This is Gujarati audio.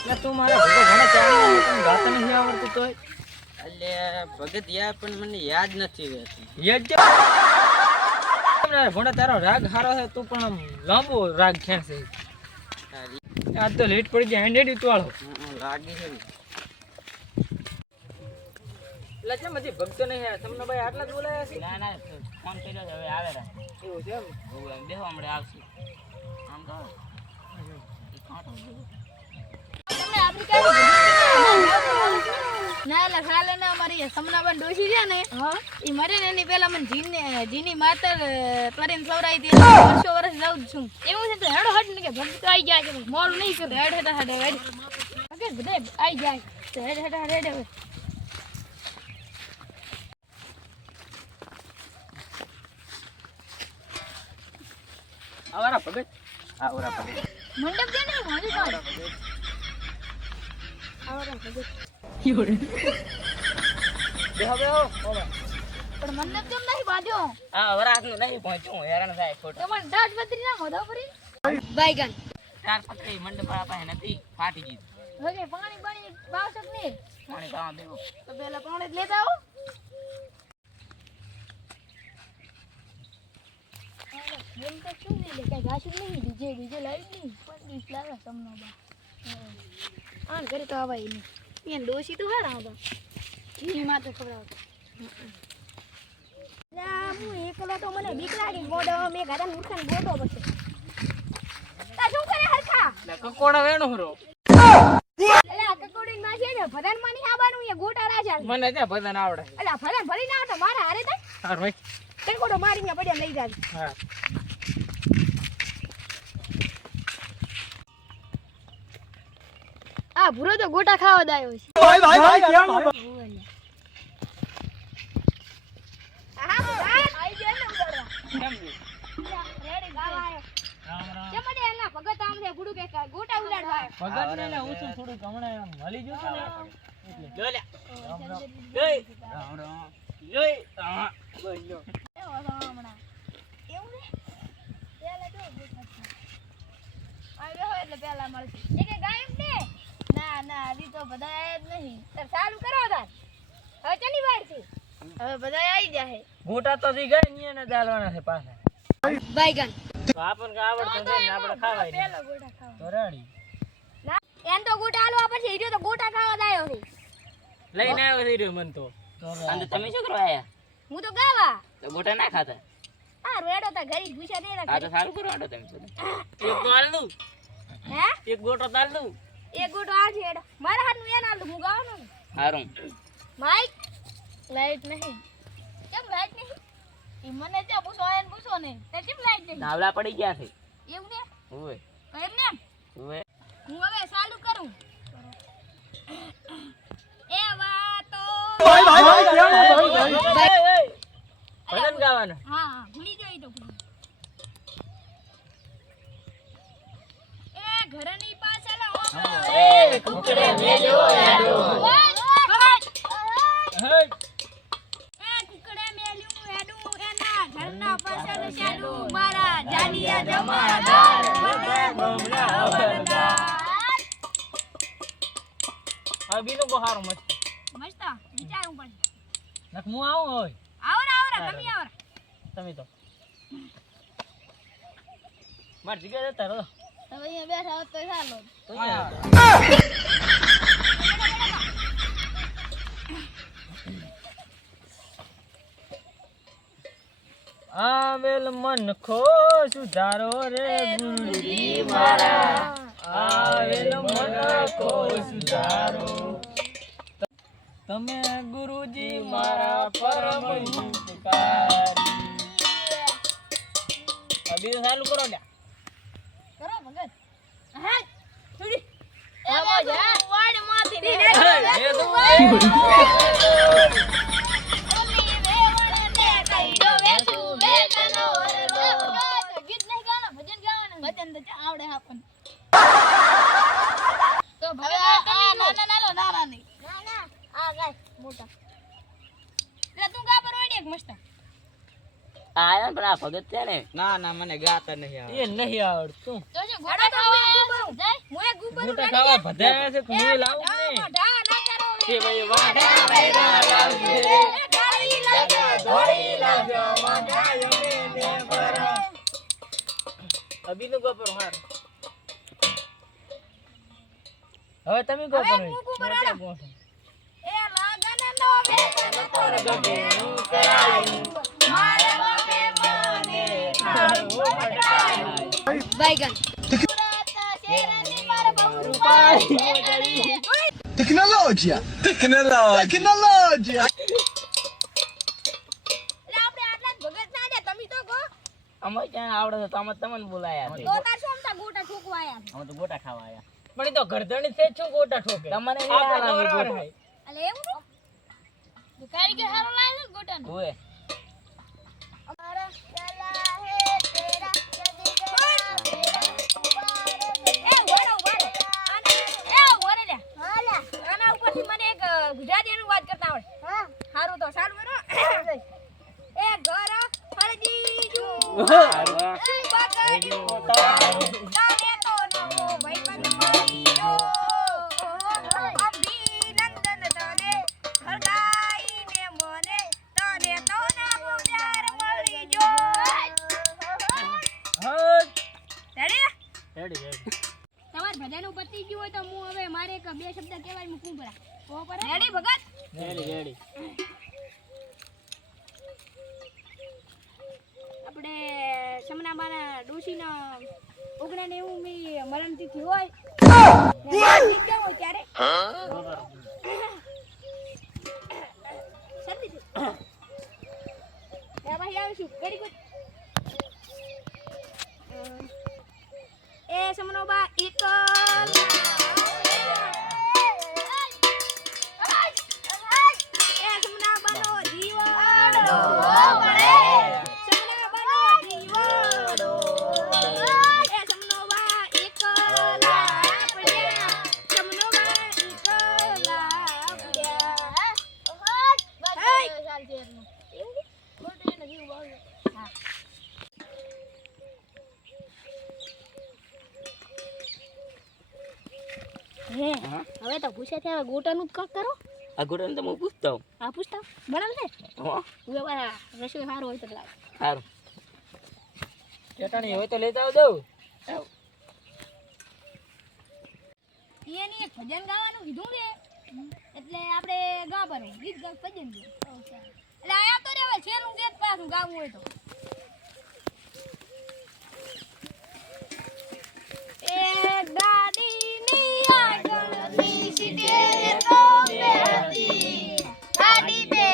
એટલે તું મારા ભગત ઘણા ચાલી તને ગાતા નથી આવડતું તોય એટલે ભગત યાર પણ મને યાદ નથી રહેતું. યાદ છે ભોણા તારો રાગ હારો છે તું પણ આમ લાંબો રાગ ખેંચે આજ તો લેટ પડી જાય હેન્ડેડ ઉતવાળો લાગી છે ને. એટલે કેમ હજી ભગતો નહીં તમને ભાઈ આટલા જ બોલાયા છે ના ના ફોન કર્યો છે, હવે આવે રા. એવું છે એમ બેહો હમણાં આવશે આમ તો તમને આપણી ના એટલે ખાલે ને અમારી સમનાબન ડોશી છે ને ઈ મરે ને એની પેલા મને જીની માતર કરીને સવરાઈ હતી વર્ષો વર્ષ જાઉં જ છું. એવું છે તો હેડો હટ ને કે ભક્ત આવી જાય કે મોડું નહીં કરે હેડ હેડ હેડ હેડ અગે બધે આવી જાય તો હેડ હેડ હેડ હેડ આવરા ભગત આવરા ભગત મંડપ દે ને મારી પાસે આવરા ભગત બેહો બેહો પણ મંડપ કેમ નહીં બાંધ્યો? હા વરાત નું નહીં પહોંચ્યું હેરાન થાય ખોટો તમારે દાઢ બત્રી ના મોઢા પર બાઈગન ચાર પત્રી મંડપ પાસે નથી, ફાટી ગઈ. હવે પાણી પાણી બાવશક નહીં પાણી ગાવા દેવો. તો પેલા પાણી જ લેતા આવો. એમ તો શું નહીં લે કઈ ઘાસું નહીં ડીજે લાવી નહીં 25 લાવે સમનો બા આન ઘરે તો આવાય નહીં એને ડોસી તો હારા હતા ઈ માથે ખવડાવતા લા હું એકલો તો મને બીક લાગી ગોડો મે ઘરે મૂર્ખન ગોડો બસે તા શું કરે હરખા કકોડા વેણો હરો એલા કકોડીન માં છે ને ભદન માં ની આવાનું એ ગોટા રાજા મને ત્યાં ભજન આવડે એલા ભદન ભરી ના તો મારા હારે થાય હા ભાઈ તે ગોડો મારીને પડ્યા લઈ જાજો હા આ ભૂરો તો ગોટા ખાવા દાયો છે ભાઈ ભાઈ કેમ હા આઈ જાય ને ઉડાડવા કેમ રેડી ગાવા આયો રામ રામ જમડે એના ભગત આમ છે ગુડુ કે ગોટા ઉડાડવા આયો ભગત ને એટલે હું છું થોડું હમણાં આમ મળી ગયું છે ને એટલે લો લે. રામ રામ જોઈ. જોઈ. હા. બોલો એવો છે હમણાં એવું ને પેલા તો ગોટા આવ્યો હોય એટલે પેલા મળશે એ કે ગાયબ ને ના ના હજી તો બધા આયા જ નહીં તાર ચાલુ કરો તાર હવે ચલી વાર છે હવે બધા આવી જાય ગોટા તો થી ગઈ ની એને ચાલવાના છે પાછા બાઈગન તો આપણ કે આવડતું છે ને આપણે ખાવાય નહીં. પેલો ગોટા ખાવા તો રેડી એમ તો ગોટા આલવા પછી હીરો તો ગોટા ખાવા દાયો છે લઈને આવ્યો છે રહ્યો મન તો અને તમે શું કરવા આયા? હું તો ગાવા તો ગોટા ના ખાતા? આ રેડો તો ઘરી ભૂસા દે આ તો સારું કરો આડો તમે બધા. એક તો આલ દઉં, હે એક ગોટો તાલ દઉં એક ગોટો આ છે એડો મારા હાથ નું એના હું ગાવાનો ને હારું. માઈક લાઈટ નહીં કેમ લાઈટ નહીં ઈ મને ત્યાં પૂછો આયન પૂછો ને તે કેમ લાઈટ નહીં નાવલા પડી ગયા છે. એવું ને ઓય એમ ને ઓય. હું હવે ચાલુ કરું એ વાતો ભજન ગાવાના હા હા ભૂલી જોઈ તો ભૂલી એ ઘરની પાછળ એ કુકડે મેલ્યો હેડો હે એ કુકડે મેલ્યું હેડું એના ઘરના પાછળ શેડું મારા જાડિયા જમાદાર મને બમણા હવલદાર હવે બીજું કો હારું મસ્ત મસ્ત વિચારું પણ નક હું આવું હોય આવરા આવરા તમે આવરા તમે તો માર જગ્યા જતા રહો હવે અહીંયા બેઠા હોત તો ચાલો તો ક્યાં આવેલ મન ખો સુધારો રે ગુરુજી મારા આવેલ મન ખો સુધારો તમે ગુરુજી મારા પરમ ઉપકારી અભી ચાલુ કરો લ્યા કરો ભગત હા થોડી એ વાડ માંથી ને ગીત નહીં ગાવાનું ભજન ગાવાનું ભજન તો આવડે આપણને તો ભગત ના નહીં આ ગાય મોટા એટલે તું ગા પર ઓડી એક મસ્ત આયા પણ આ ભગત છે ને ના ના મને ગાતા નહીં આવે. એ નહીં આવડતું. તો જો ગોટા ખાવા જાય મોય ગુબર મોટા ખાવા ભધાયા છે તો હું લાવું ને. ઢા ના કરો એ ભાઈ વાડા બૈરા લાવજે. ગાળી લાગે ધોળી લાગે અભીનું ગો પર હાર. હવે તમે ગો પર. હું ગો પર આડો. મોટા એ લાગને નો વેતન તોર ગમે ગોઠું કરાયું. મારે મને મને બાઈગન સુરત શેરની માર બહુ પાડી Tecnologia! એટલે આપણે આટલા જ ભગત ના દે તમે તો કહો અમે ક્યાં આવડે છે તો અમે તમને બોલાયા છે તો તાર શું આમ તા ગોટા ઠોકવા આયા અમે તો ગોટા ખાવા આયા પણ એ તો ગરદણી છે જ શું ગોટા ઠોકે. તમને નહીં આપણે આવડે ખબર ગોટા. હોય. અલે એવું તો કારીગર હારો લાવે છે ગોટાનો ઓય हमारा चला है तेरा यदि ए વોડો એ વોડે લે હાલા આના ઉપરથી મને એક ગુજરાતી અનુવાદ કરતા આવડે હા સારું તો સારું બનો એ ઘર ફરજી જો બગડી તારે તો નમો ભાઈ બંધ પડી જો અભિનંદન તને હરગાઈને મને તને તો નામો પ્યાર મળી જો રેડી રેડી. તમાર બધાનું પતી ગયું હોય તો હું હવે મારે એક બે શબ્દ કહેવાય મૂકું પરા રેડી ભગત રેડી. આપણે સમનાબાના ડોશીના 1990 મરણ તિથિ હોય ઠીક હોય ત્યારે શરદી છે ભાઈ આવીશું વેરી ગુડ એ સમનોબા એક એ સમનાબાનો જીવડો પડે સમનાબાનો જીવડો એ સમનોબા એકલા પડ્યા સમનોબા એકલા પડ્યા હવે તો પૂછે છે હવે ગોટાનું જ કાક કરો આ ગોટાને તો હું પૂછતો હોઉં. આ પૂછતા બનાવશે હો હવે મારા રસોઈ સારો હોય તો લાવ સારું ચટણી હોય તો લેતા આવ દઉં. એની એક ભજન ગાવાનું કીધું ને એટલે આપણે ગાવાનું ગીત ગાવ ભજન ગયું એટલે આયા તો રે હવે છેલ્લું ગીત પાછું ગાવું હોય તો એ ગાડીની આગળની સીટે તો બેઠી ગાડી બે